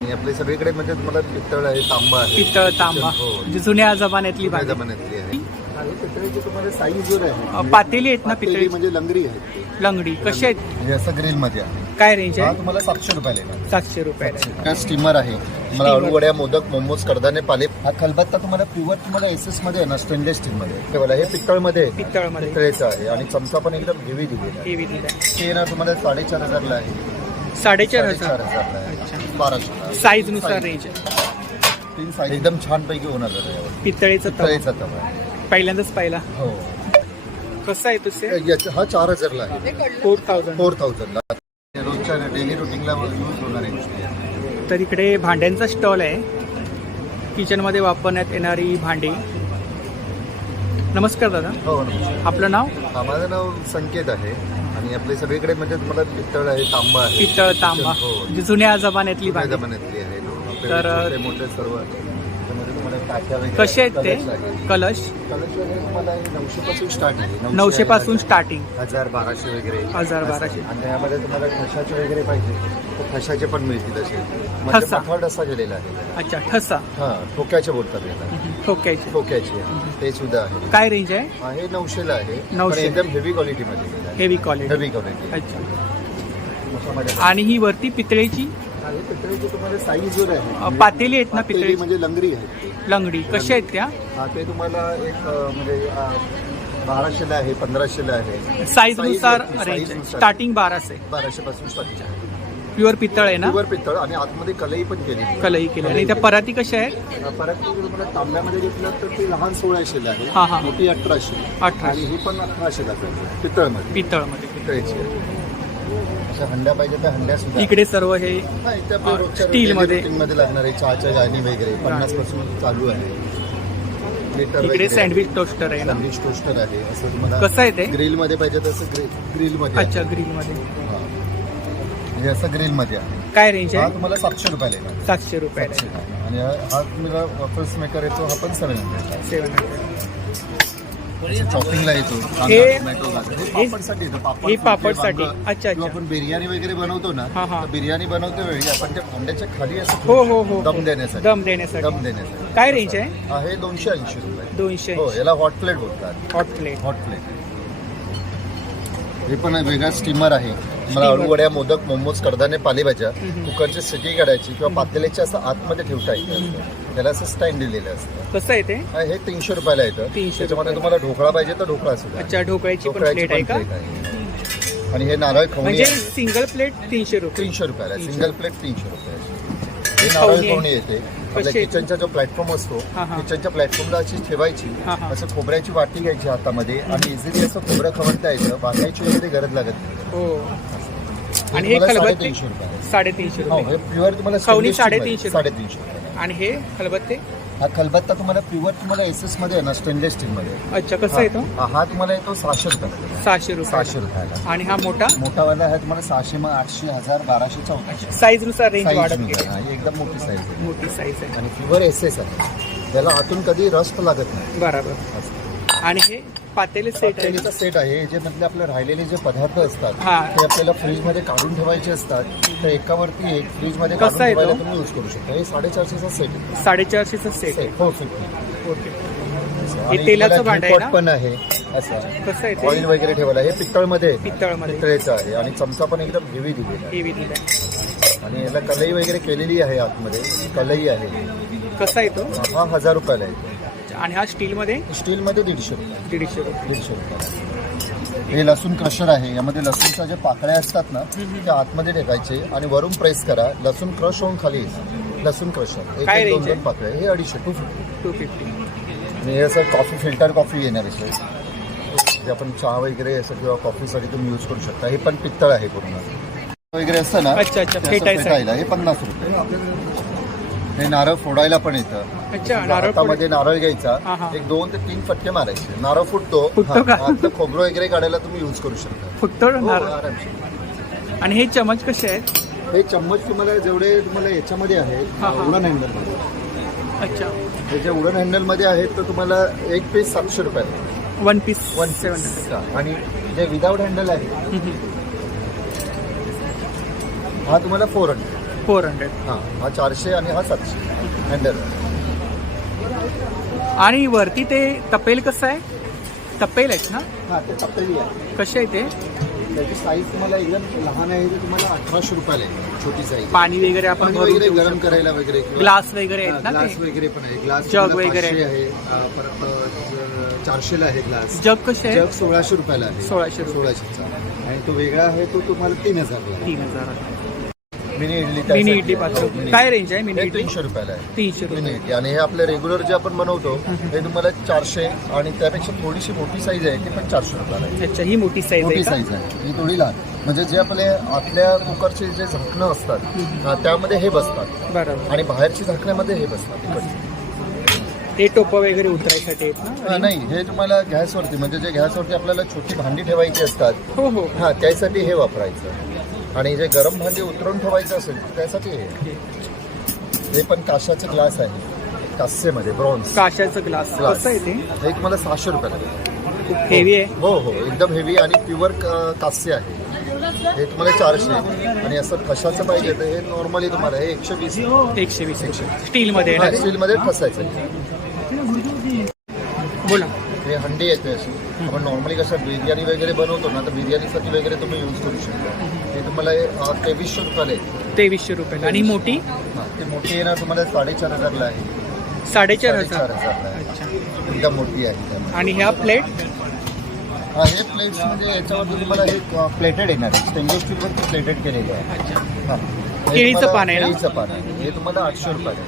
आणि आपल्या सगळीकडे म्हणजे तुम्हाला पितळ आहे, तांबा आहे. पितळ तांबा हो. म्हणजे जुन्या जमान्यातली जुन्या भांडी. जमान्यातली आहे. आणि पितळेची तुम्हाला साईज वर आहे. पातेली आहेत ना पातेली पितळी म्हणजे लंगडी आहे ती. लंगडी कशी आहेत? म्हणजे असं ग्रिल मध्ये आहे. काय रेंज हा आहे? तुम्हाला 700 रुपयाला येणार. 700 रुपयाला. हा स्टीमर आहे. तुम्हाला स्टीमर. अळूवड्या, मोदक, मोमोज, कडधान्य, पाले. हा खलबत्ता तुम्हाला प्युअर तुम्हाला एसएस मध्ये आहे ना, स्टेनलेस स्टील मध्ये. हे पितळ मध्ये आहे. पितळमध्ये. पितळेचं आहे आणि चमचा पण एकदम हेवी दिलेला आहे. हेवी दिलाय. ते ना तुम्हाला 4,500 ला आहे. 4,500. 4,500 आहे. अच्छा. 1200. साईज नुसार रेंज आहे. तीन साईज एकदम छान पैकी होणार आहे यावर. पितळेचं तवा. पितळेचा तवा आहे. पहिल्यांदाच पाहिला. हो. कसा आहे तुझे? हा 4,000 ला आहे. 4000. 4,000 ला. रोजच्या डेली रुटीनला यूज होणार आहे. तर इकडे भांड्यांचा स्टॉल आहे. किचनमध्ये वापरण्यात येणारी भांडी. नमस्कार दादा, हो नमस्कार. आपलं नाव? माझं नाव संकेत आहे आणि आपल्या सगळीकडे म्हणजे तुम्हाला पितळ आहे, तांबा आहे. पितळ तांबा हो. म्हणजे जुन्या जमान्यातली जुन्या भांडी. जमान्यातली आहे. तर छोटे मोठे सर्व आहे. त्यामध्ये तुम्हाला टाक्या वगैरे कसे आहेत ते? कलश आहे. कलश कलश वगैरे तुम्हाला 900 पासून स्टार्ट आहे. 900 पासून स्टार्टिंग. 1,000-1,200 वगैरे. 1,000-1,200. आणि त्यामध्ये तुम्हाला ठशाचे वगैरे पाहिजे तर ठशाचे पण मिळतील असे. ठसा? मथळ ठसा गेलेला आहे. अच्छा, ठसा. हा ठोक्याचे बोलतात याला. ठोक्याची. ठोक्याची आहे. ते सुद्धा आहे. काय रेंज आहे? हे 900 ला आहे. 900. पण एकदम हेवी क्वालिटी मध्ये गेला आहे. Heavy quality. Heavy quality. अच्छा. आणि ही वरती पितळेची पितळेची तुम्हाला साईज वर आहे. पातेली आहेत ना पातेली पितळेची? म्हणजे लंगडी आहे. लंगडी कशी आहेत त्या? ते तुम्हाला एक म्हणजे 1200 ला आहे, 1500 ला आहे. साईज नुसार वरती, रेंज size आहे. नुसार. स्टार्टिंग 1200. 1200 पासून स्टार्टिंग आहे. प्युअर पितळ आहे ना? प्युअर पितळ आणि आतमध्ये कलई पण केली. कलई केली. आणि त्या पराती कशा आहेत? परत तुम्हाला तांब्यामध्ये घेतलं तर ती लहान 1600 ला आहे. हा, हा. मोठी 1800. 1800. आणि ही पण 1800 ला आहे. पितळमध्ये. पितळमध्ये. पितळेची आहे. अशा हंड्या पाहिजे त्या हंड्या सुद्धा. इकडे सर्व हे स्टील मध्ये. मध्ये लागणारे चहाच्या गाणी वगैरे 50 पासून चालू आहे. प्लेटर इकडे वगैरे. सँडविच टोस्टर आहे ना? सँडविच टोस्टर आहे. असं तुम्हाला कसं आहे ते? ग्रिल मध्ये पाहिजे तसं ग्रिल मध्ये. अच्छा, ग्रिल मध्ये. हा. म्हणजे असं ग्रिल मध्ये आहे. काय रेंज हा आहे? तुम्हाला 700 रुपयाला येणार. 700 रुपयाला. 700. आणि हा तुम्हाला वॉफल्स मेकर येतो हा पण 700. 700. चॉपिंगला येतो. हे टोमॅटो गाजर. हे पापडसाठी येतं. पापड, हे फुलके, पापडसाठी. वांगं. अच्छा, किंवा अच्छा. आपण बिर्याणी वगैरे बनवतो ना, हा, हा. तर बिर्याणी बनवते वेळी आपण त्या भांड्याच्या खाली असं हो, हो, हो. दम देण्यासाठी. दम देण्यासाठी. दम देण्यासाठी. काय रेंज आहे? हे 280 रुपये. 200. हो, याला हॉट प्लेट बोलतात. Hot plate. Hot plate. हे पण वेगळा स्टीमर आहे. मला Steamer. अळूवड्या, मोदक, मोमोज, कडधान्य, पालेभाज्या हम्म. कुकरची सिटी काढायची किंवा पातेल्याची असं आतमध्ये ठेवता येतं. त्याला असं स्टँड दिलेलं असतं. कसं आहे ते? हे 300 रुपयाला येतं. 300 त्याच्यामध्ये तुम्हाला ढोकळा पाहिजे तर ढोकळा सुद्धा. अच्छा, ढोकळ्याची पण ढोकळ्याची प्लेट आहे पण का? plate आहे. आणि हे नारळ खवणी म्हणजे आहे. सिंगल प्लेट 300 रुपये. 300 रुपयाला. 300. सिंगल प्लेट 300 रुपयाची. हे खवणी नारळ आहे. खवणी येते. आपल्या कशी येते? किचनचा जो प्लॅटफॉर्म असतो, हा, हा. किचनच्या प्लॅटफॉर्मला अशी ठेवायची. हा, हा. असं खोबऱ्याची वाटी घ्यायची हातामध्ये आणि इझिली असं खोबरं खवणता येतं. बांधायची वगैरे गरज लागत नाही. हो. आणि हे तुम्हाला खलबत्ते 350 रुपये. 350 हो, रुपये. हे प्युअर तुम्हाला खवणी stainless steel 350 मध्ये. 350 रुपये. आणि हे खलबत्ते? हा खलबत्ता तुम्हाला प्युअर तुम्हाला एसएस मध्ये आहे ना, स्टेनलेस स्टील मध्ये. अच्छा, कसा येतो? हा तुम्हाला येतो 600 रुपये. 600 रुपये. 600 रुपयाला. आणि हा मोठा? मोठावाला आहे तुम्हाला 600, मग 800, 1000, 1200, 1400. साईज नुसार रेंज साईज वाढत नुसार. गेली. हा, ही एकदम मोठी साईज आहे. मोठी साईज आहे. आणि प्युअर एसएस आहे. त्याला आतून कधी रस्ट लागत नाही. बरोबर. आणि हे पातेले सेट आहे. पातेलीचा सेट आहे. याच्यामधले आपले राहिलेले जे पदार्थ असतात हा. ते आपल्याला फ्रीज मध्ये काढून ठेवायचे असतात. तर एकावरती एक फ्रीज मध्ये कसा काढून आहे ठेवायला तो? तुम्ही यूज करू शकता. हे 450चा सेट आहे. 450चा सेट आहे. हो, 50. ओके. आणि तेलाचं त्याला भांडं आहे teapot ना? पण आहे. असं कसं आहे ऑइल ते? वगैरे ठेवायला. हे पितळमध्ये आहे. पितळमध्ये. पितळेचं आहे आणि चमचा पण एकदम हेवी दिलेला आहे. हेवी दिलाय. आणि याला कलई वगैरे केलेली आहे. आतमध्ये कलई आहे. कसा आहे तो? हा 1000 रुपयाला आहे. आणि हा स्टील मध्ये? स्टील मध्ये 150 रुपये. 150 रुपये. 150 रुपये. हे लसूण क्रशर आहे. यामध्ये लसूणच्या ज्या पाकळ्या असतात ना, त्या आतमध्ये टाकायचे आणि वरून प्रेस करा. लसूण क्रश होऊन खाली येईल. लसूण क्रशर. काय एक range 2 आहे? पाकळ्या. हे 250, 250. 250. आणि हे असं कॉफी फिल्टर कॉफी येणार आहे. जे आपण चहा वगैरे असं किंवा कॉफीसाठी तुम्ही यूज करू शकता. हे पण पित्तळ आहे पूर्ण वगैरे असतं ना. अच्छा, ते असं फेटायचं. फेटायला. हे 50 रुपये. हे नारळ फोडायला पण येतं. अच्छा, नारळ हातामध्ये नारळ घ्यायचा. हा, हा. 1, 2 ते 3 फटके मारायचे. नारळ फुटतो. फुटतो का? आता खोबरं वगैरे काढायला तुम्ही यूज करू शकता. फुटतो हो, नारळ. आरामशीर. आणि हे चमच कसे आहेत? हे चम्मच तुम्हाला जेवढे तुम्हाला याच्यामध्ये आहेत हा, हा. उडन हँडलमध्ये. अच्छा, हे जे उडन हँडलमध्ये आहेत तर तुम्हाला एक पीस 700 रुपयाला. 1 पीस 700. आणि जे विदाउट हँडल आहे हा तुम्हाला 400. 400. हां, हा 400 आणि हा 700 हँडल. आणि वरती ते तपेल कसं आहे? तपेल आहेत ना? हां, ते तपेली आहे. कसे आहे ते? त्याची साईज तुम्हाला एकदम लहान आहे, ते तुम्हाला 1800 रुपयाला आहे, छोटी साईज. पाणी वगैरे आपण पाणी भरून वगैरे ठेवू गरम शकतो. करायला वगैरे किंवा ग्लास वगैरे आहेत ना ग्लास ते? वगैरे पण आहे. ग्लास जग तुम्हाला वगैरे 500 आहे. परत 400 ला आहे ग्लास. जग कसे आहे? जग 1600 रुपयाला आहे. 1600 रुपये. 1600चा. आणि तो वेगळा आहे, तो तुम्हाला 3000 ला आहे. 3000. मिनी इडली मिनी इडली पात्र काय रेंज आहे मिनी हे इडली? 300 रुपयाला आहे. 300 मिनी रुपये. इडली. आणि हे आपले रेग्युलर जे आपण बनवतो हे तुम्हाला 400 आणि त्यापेक्षा थोडीशी मोठी साईज आहे ती पण 400 रुपयाला आहे. अच्छा, ही मोठी साईज मोठी आहे का? साईज आहे, ही थोडी लहान. म्हणजे जे आपले आतल्या कुकरचे जे झाकणं असतात त्यामध्ये हे बसतात बरोबर. आणि बाहेरची झाकण्यामध्ये हे बसतात इकडचे. ते टोपं वगैरे उतरायसाठी आहेत ना? नाही, हे तुम्हाला गॅसवरती म्हणजे जे गॅसवरती आपल्याला छोटी भांडी ठेवायची असतात हो हो. हां, त्यासाठी हे वापरायचं. आणि जे गरम भांडी उतरवून ठेवायचं असेल त्यासाठी हे पण काशाचे ग्लास आहे, कास्यमध्ये ब्रॉन्झ. काशाचं ग्लास ग्लास. कसं आहे ते? हे तुम्हाला 600 रुपयाला भेटेल. खूप हेवी आहे. हो हो, एकदम हेवी आणि प्युअर कास्य आहे. हे तुम्हाला 400 आणि असं ठशाचं पाहिजे तर हे नॉर्मली तुम्हाला हे 120 120 स्टीलमध्ये आहे ना ते? स्टीलमध्ये ठसायचं. बोला. हे हंडी येते अशी. आपण नॉर्मली कसं बिर्याणी वगैरे बनवतो ना, तर बिर्याणीसाठी वगैरे तुम्ही यूज करू शकता. हे तुम्हाला 2300 रुपयाला आहे. 2300 रुपयाला. आणि मोठी? हां, ती मोठी आहे ना तुम्हाला 4500 ला आहे. 4500. 4500 आहे. अच्छा. एकदम मोठी आहे. आणि ह्या प्लेट? हा, हे प्लेट्स म्हणजे याच्यावरती तुम्हाला हे प्लेटेड येणार आहे. स्टेनलेस स्टीलवरती प्लेटेड केलेले आहे. अच्छा. हां. हे केळीचं तुम्हाला- पान आहे ना? केळीचं पान आहे. हे तुम्हाला 800 रुपयाला आहे.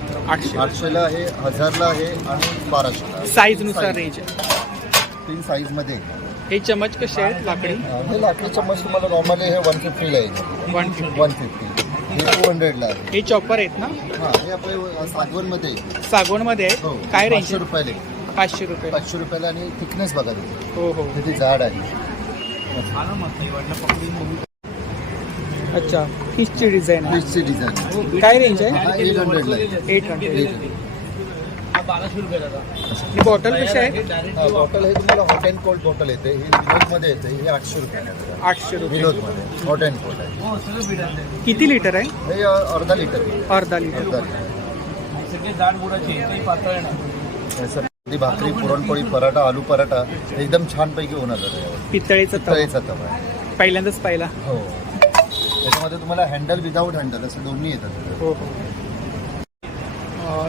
800ला आहे, 1000ला आहे आणि 1200ला. साईजनुसार रेंज आहे. 3 साईजमध्ये आहे. हे चमच कसे आहेत लाकडी? हे लाकडी चम्मच तुम्हाला नॉर्मली हे 150ला येईल. 150. 150. हे 200ला आहे. हे चॉपर आहेत ना? हां, हे आपले सागवनमध्ये आहे. सागवणमध्ये आहेत. हो. काय रेंज? 500 रुपयाला आहे. 500 रुपये. 500 रुपयाला. आणि थिकनेस बघा तुम्ही, हो हो. किती जाड आहे. अच्छा, फिशची डिझाईन आहे. फिशची डिझाईन. काय रेंज आहे? हा 800ला आहे. 800. ही बॉटल कशी आहे? बॉटल हे तुम्हाला हॉट अँड कोल्ड बॉटल येते. ही विनोदमध्ये येते. हे 800 रुपयाला आहे. 800 रुपये. विनोदमध्ये हॉट अँड कोल्ड आहे. किती लिटर आहे? हे अर्धा लिटर. अर्धा लिटर. अर्धा लिटर. असं ती भाकरी, पुरणपोळी, पराठा, आलू पराठा एकदम छानपैकी होणार आहे. पितळेचं तवा. तळेचा तवा आहे. पहिल्यांदाच पाहिला. हो. त्याच्यामध्ये तुम्हाला हँडल विदाऊट हँडल असं दोन्ही येतात. हो हो.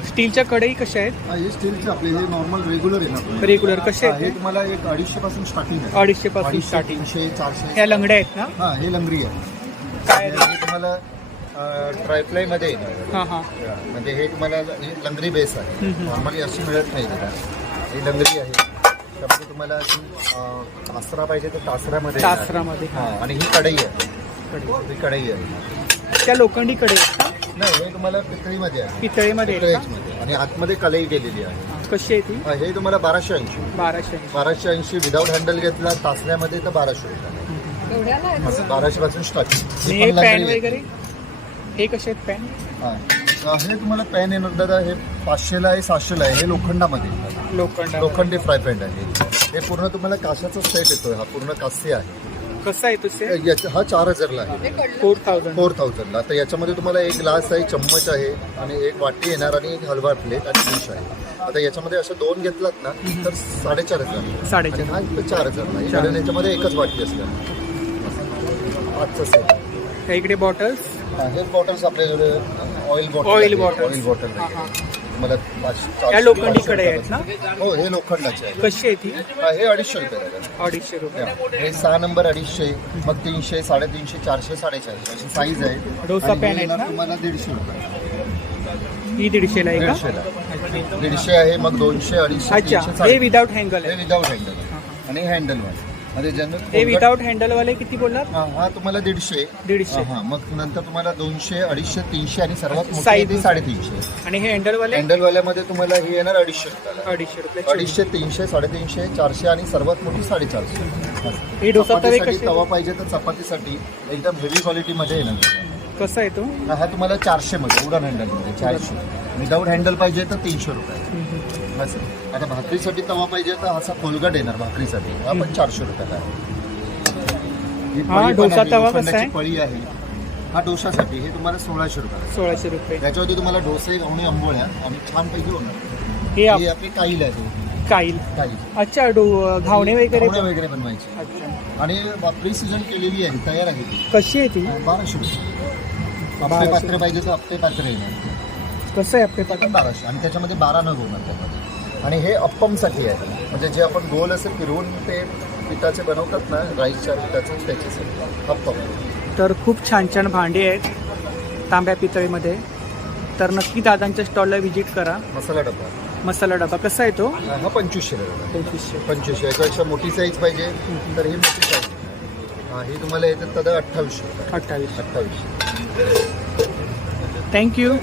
स्टीलच्या कढई कशा आहेत? हे स्टीलचे आपले हे नॉर्मल रेग्युलर आहे ना. रेग्युलर कसे हे आहेत? तुम्हाला एक 250 पासून स्टार्टिंग आहे. 250 पासून स्टार्टिंग. 300, 400. ह्या लंगड्या आहेत ना? हां, हे लंगरी आहे. काय? हे तुम्हाला ट्रायप्लायमध्ये येणार. हां हां. म्हणजे हे तुम्हाला हे लंगरी बेस आहे. नॉर्मली अशी मिळत नाही त्याला. ही लंगरी आहे. त्यामध्ये तुम्हाला अशी तासरा पाहिजे तर तासरामध्ये येणार. तासरामध्ये. हां, आणि ही कढई आहे. ही कढई आहे. त्या लोखंडी कढई आहेत का? नाही, हे तुम्हाला पितळीमध्ये आहे. पितळेमध्ये आहे का? पितळेमध्ये. आणि आतमध्ये कलई केलेली आहे. कशी आहे ती? हे तुम्हाला 1280. 1200. 1280 विदाऊट हँडल घेतला तासण्यामध्ये तर 1200 रुपये. 1200 पासून स्टार्टिंग. हे पॅन वगैरे हे कसे आहेत पॅन? हे तुम्हाला पॅन येणार दादा. हे 500ला आहे, 700ला आहे. हे लोखंडामध्ये येतात. लोखंडी फ्राय पॅन आहे. हे पूर्ण तुम्हाला काशाचा सेट येतोय. हा पूर्ण कास्य आहे. कसा आहे तुझे? हा 4000ला आहे. 4000. 4000ला. तर याच्यामध्ये तुम्हाला एक ग्लास आहे, चम्मच आहे आणि एक वाटी येणार आणि एक हलवा प्लेट आणि डिश आहे. आता याच्यामध्ये असं 2 घेतलात ना तर 4500. 4500. हा 4000ला. कारण याच्यामध्ये एकच वाटी असते. आजचं सेट. त्या इकडे बॉटल्स. हे बॉटल्स आपल्याकडे oil bottle. Oil bottle. Oil bottle मला या लोखंडी कढई आहेत ना? हो, हे लोखंडाचे आहे. कशी आहे ती? हे 250 रुपये. 250 रुपये. हे 6 नंबर 250, मग 300, 350, 400, 450 अशी साईज आहे. डोसा आणि पॅन हे आहेत येणार ना? तुम्हाला 150 रुपये. ही 150ला आहे का? 150ला. 150 आहे, मग 200, 250, अच्छा, 300, हे विदाउट हँगल हे आहे. विदाऊट हँडल आणि हँडलवाले. म्हणजे हे विदाउट हँडलवाले किती बोललात? हा तुम्हाला 150. 150. हा, मग नंतर तुम्हाला 200, 250, 300 आणि सर्वात मोठी Size. आहे ती 350. आणि हे हँडलवाले? हँडलवाल्यामध्ये तुम्हाला हे येणार 250 रुपयाला. 250 रुपये. 250, 300, 350, 400 आणि सर्वात मोठी 450. हे डोसा तवे चपातीसाठी कसे? तवा पाहिजे तर चपातीसाठी एकदम हेवी क्वालिटीमध्ये येणार. कसा आहे तो? हा तुम्हाला 400 मध्ये उडान हँडलमध्ये 400. विदाऊट हँडल पाहिजे तर 300 रुपये. असं. आता भाकरीसाठी तवा पाहिजे तर असा खोलगट येणार भाकरीसाठी. हा पण 400 रुपयाला आहे. ही हा, पळी पण डोसा आहे, तवा लोखंडाची कसा आहे? पळी आहे. हा डोशासाठी हे तुम्हाला 1600 रुपये. 1600 रुपये. त्याच्यावरती तुम्हाला डोसे घावणे आंबोळ्या आणि छानपैकी होणार. हे हे आपली काईल आहे. काईल. काईल अच्छा घावणे वगैरे. घावणे वगैरे बनवायचे. अच्छा. आणि प्री सीझन केलेली आहे, तयार आहे ती. कशी आहे ती? 1200 रुपये. आपले पात्र पाहिजे तर आपले पात्र येणार. कसं आहे आपले पात्र? 1200. आणि त्याच्यामध्ये 12 नग होणार त्यामध्ये. आणि हे अप्पमसाठी आहे, म्हणजे जे आपण गोल असं फिरवून ते पिठाचे बनवतात ना, राईसच्या पिठाचं, त्याच्यासाठी अप्पम. तर खूप छान छान भांडी आहेत तांब्या पितळीमध्ये. तर नक्की दादांच्या स्टॉलला व्हिजिट करा. मसाला डबा. मसाला डबा कसा आहे तो? हा 2500 रुपये. 2500. 2500. याच्यापेक्षा मोठी साईज पाहिजे तर ही मोठी साईज. हा ही तुम्हाला येतात दादा 2800 रुपये. 28. 2800. थँक्यू.